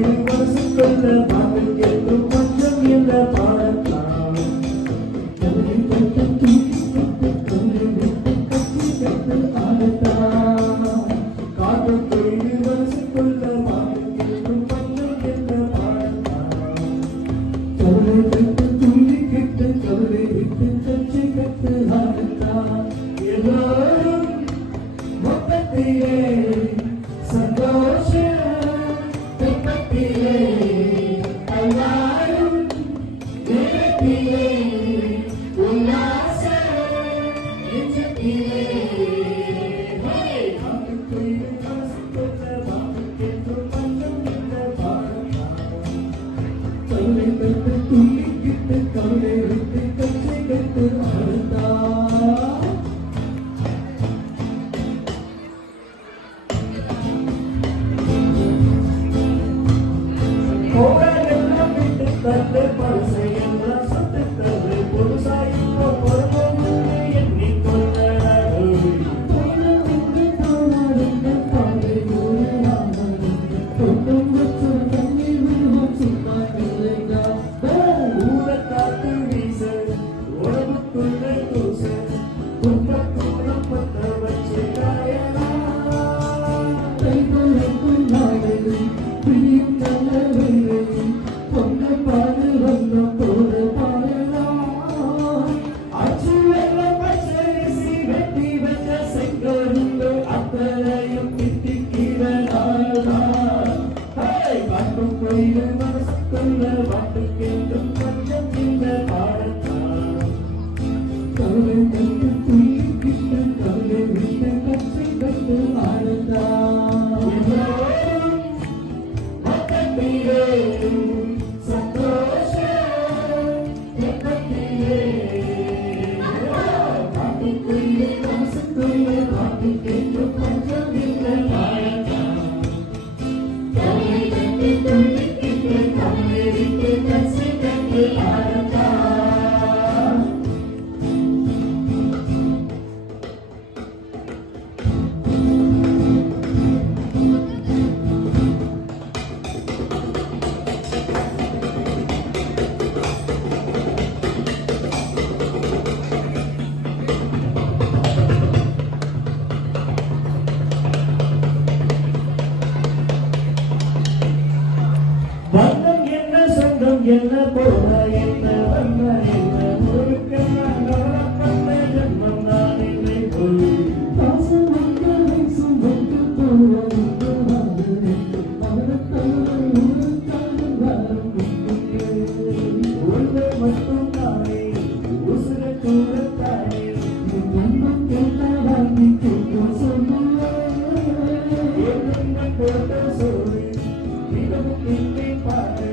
மனசுக்குள்ள பாட்டு கேட்கும் கொஞ்சம் என்ன பாடலாம் காட்டு குருவி மனசுக்குள்ள பாட்டு கேட்கும் கொஞ்சம் என்ன பாடலாம் கவலை விட்டு துள்ளி கிட்டு கவலை விட்டு கட்சி கட்டு ஆடலாம் எல்லாரும் மொத்தத்திலே சந்தோஷ பெப்பத்திலே எல்லாரும் நேரத்திலே உல்லாச நெஞ்சத்திலே காட்டுக்குருவி மனசுக்குள்ள பாட்டு கேட்கும் கொஞ்சம் என்ன பாடலாம் கவலை விட்டு துள்ளி கிட்டு கவலை விட்டு கட்சி கட்டு ஆடலாம் கோவையெல்லாம் விட்டு தந்து பரிசை எல்லாம் சத்து தந்து புதுசாய் பொறுப்பு எண்ணிக்கொள்ள ஊரை காத்து வீச உடம்புக்குள்ள தூச துன்பக்கூடம் பத்த வச்சு மனசுக்குள்ள பாட்டு கேட்கும் கொஞ்சம் இந்த பாடத்தான் கவலை கட்டு துள்ளி கிட்டு கவலை விட்டு கட்சி கட்டு ஆடத்தான் மொத்தத்திலே சந்தோஷ வெப்பத்திலே பாட்டுக்குள்ளே மனசுக்குள்ளே பாட்டு கேட்கும் கொஞ்சம் இந்த பாடத்தான் வண்ணம் என்ன சொந்தம் என்ன போல என்ன வண்ண என்ன முழுக்க கவலைப்பட்ட ஜன்மம் நான் என்னை போய் உள்ள மட்டும் தானே உசுர கூட தானே போட்ட சோறு பாரு